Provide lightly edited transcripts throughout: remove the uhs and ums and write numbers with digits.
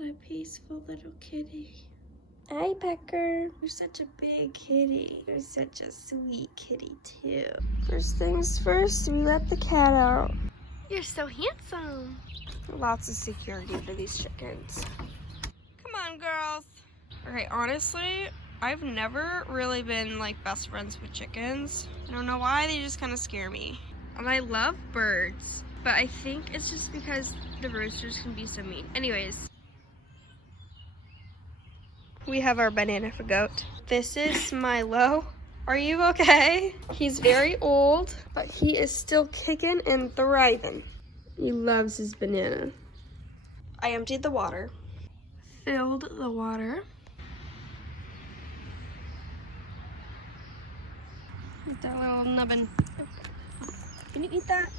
What a peaceful little kitty. Hi, Pecker. You're such a big kitty. You're such a sweet kitty, too. First things first, we let the cat out. You're so handsome. Lots of security for these chickens. Come on, girls. Okay, honestly, I've never really been like best friends with chickens. I don't know why, they just kind of scare me. And I love birds, but I think it's just because the roosters can be so mean. Anyways. We have our banana for goat. This is Milo. Are you okay? He's very old, but he is still kicking and thriving. He loves his banana. I emptied the water, filled the water. Eat that little nubbin. Can you eat that?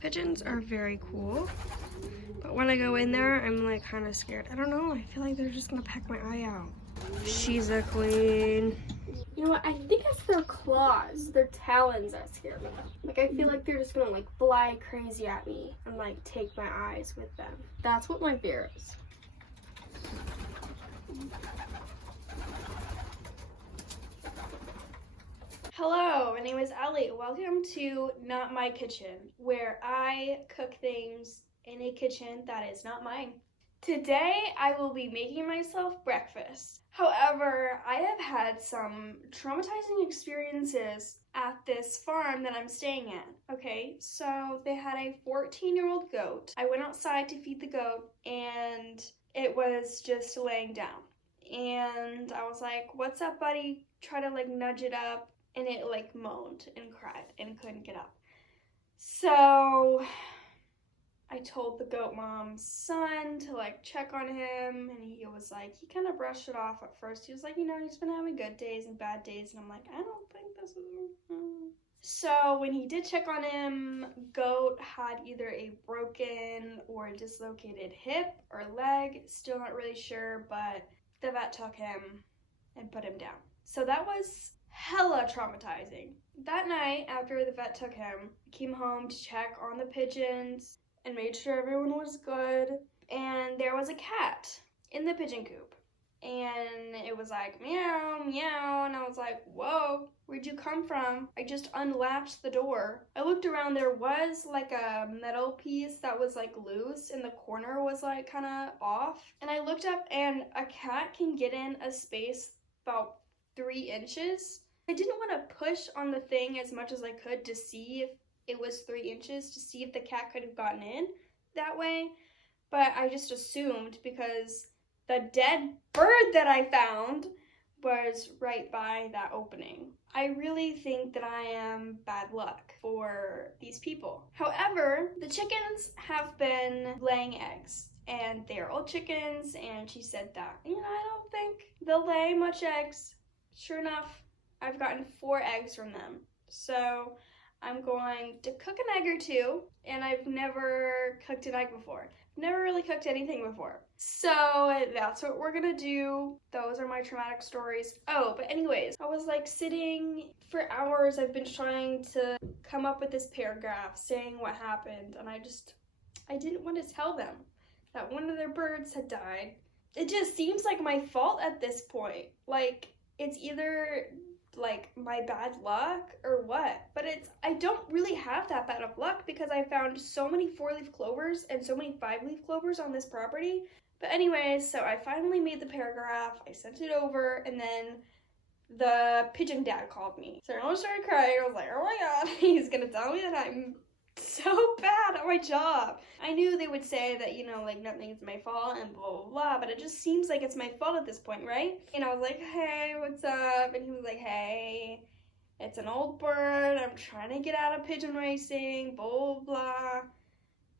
Pigeons are very cool, but when I go in there, I'm like kind of scared. I don't know, I feel like they're just gonna peck my eye out. She's a queen. You know what, I think it's their claws, their talons that scare me. Like, I feel like they're just gonna like fly crazy at me and like take my eyes with them. That's what my fear is. Hello, my name is Ellie. Welcome to Not My Kitchen, where I cook things in a kitchen that is not mine. Today, I will be making myself breakfast. However, I have had some traumatizing experiences at this farm that I'm staying at. Okay, so they had a 14-year-old goat. I went outside to feed the goat and it was just laying down. And I was like, "What's up, buddy?" Try to like nudge it up. And it like moaned and cried and couldn't get up. So I told the goat mom's son to like check on him, and he was like, he kind of brushed it off at first. He was like, you know, he's been having good days and bad days. And I'm like, I don't think this is. So when he did check on him, goat had either a broken or dislocated hip or leg. Still not really sure, but the vet took him and put him down. So that was hella traumatizing. That night, after the vet took him, I came home to check on the pigeons and made sure everyone was good. And there was a cat in the pigeon coop. And it was like, meow, meow. And I was like, whoa, where'd you come from? I just unlatched the door. I looked around, there was like a metal piece that was like loose and the corner was like kind of off. And I looked up and a cat can get in a space about 3 inches. I didn't want to push on the thing as much as I could to see if it was 3 inches, to see if the cat could have gotten in that way. But I just assumed because the dead bird that I found was right by that opening. I really think that I am bad luck for these people. However, the chickens have been laying eggs. And they're old chickens, and she said that, you know, I don't think they'll lay much eggs. Sure enough, I've gotten 4 eggs from them. So I'm going to cook an egg or 2, and I've never cooked an egg before. Never really cooked anything before. So that's what we're gonna do. Those are my traumatic stories. Oh, but anyways, I was like sitting for hours. I've been trying to come up with this paragraph saying what happened, and I didn't want to tell them that one of their birds had died. It just seems like my fault at this point. Like, it's either like my bad luck or what, but I don't really have that bad of luck because I found so many 4-leaf clovers and so many 5-leaf clovers on this property. But anyways, so I finally made the paragraph, I sent it over, and then the pigeon dad called me. So I almost started crying. I was like, oh my god, he's gonna tell me that I'm so bad at my job. I knew they would say that, you know, like nothing's my fault and blah, blah, blah, but it just seems like it's my fault at this point, right? And I was like, hey, what's up? And he was like, hey, it's an old bird. I'm trying to get out of pigeon racing, blah, blah, blah.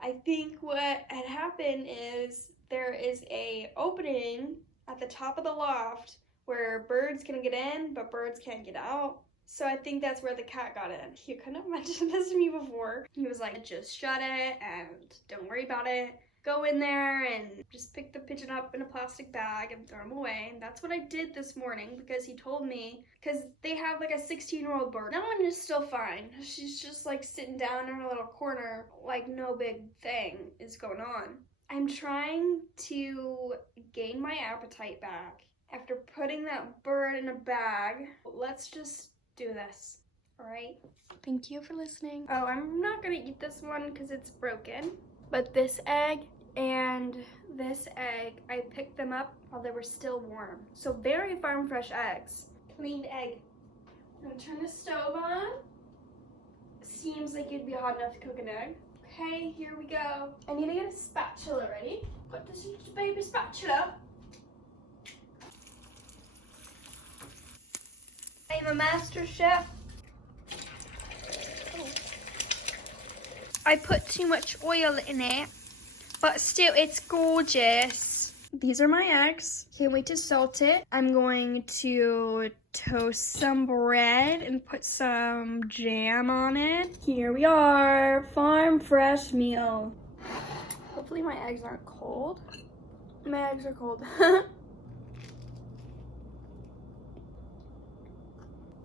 I think what had happened is there is a opening at the top of the loft where birds can get in, but birds can't get out. So I think that's where the cat got in. He couldn't have mentioned this to me before. He was like, just shut it and don't worry about it. Go in there and just pick the pigeon up in a plastic bag and throw him away. And that's what I did this morning because he told me, because they have like a 16-year-old bird. That one is still fine. She's just like sitting down in her little corner like no big thing is going on. I'm trying to gain my appetite back after putting that bird in a bag. Let's just do this, all right? Thank you for listening. Oh, I'm not gonna eat this one because it's broken, but this egg and this egg, I picked them up while they were still warm. So very farm fresh eggs. Cleaned egg. I'm gonna turn the stove on. Seems like it'd be hot enough to cook an egg. Okay, here we go. I need to get a spatula ready. Put this into the baby spatula. I'm a master chef. Oh. I put too much oil in it, but still it's gorgeous. These are my eggs. Can't wait to salt it. I'm going to toast some bread and put some jam on it. Here we are, farm fresh meal. Hopefully my eggs aren't cold. My eggs are cold.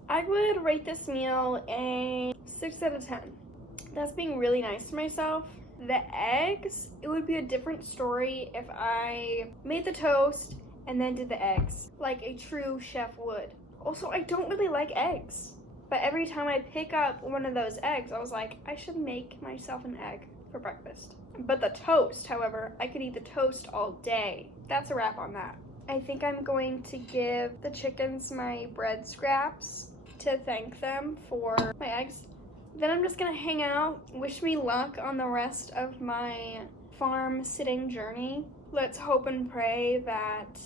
I would rate this meal a 6 out of 10. That's being really nice to myself. The eggs, it would be a different story if I made the toast and then did the eggs, like a true chef would. Also, I don't really like eggs, but every time I pick up one of those eggs, I was like, I should make myself an egg for breakfast. But the toast, however, I could eat the toast all day. That's a wrap on that. I think I'm going to give the chickens my bread scraps to thank them for my eggs. Then I'm just gonna hang out, wish me luck on the rest of my farm sitting journey. Let's hope and pray that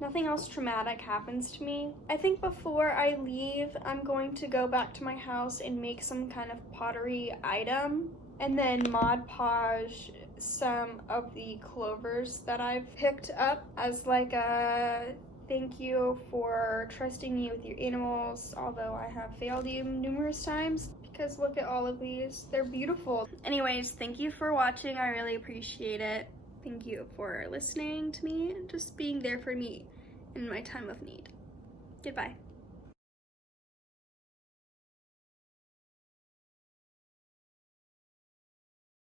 nothing else traumatic happens to me. I think before I leave, I'm going to go back to my house and make some kind of pottery item and then Mod Podge some of the clovers that I've picked up as like a thank you for trusting me with your animals, although I have failed you numerous times. Because look at all of these, they're beautiful. Anyways, thank you for watching, I really appreciate it. Thank you for listening to me and just being there for me in my time of need. Goodbye.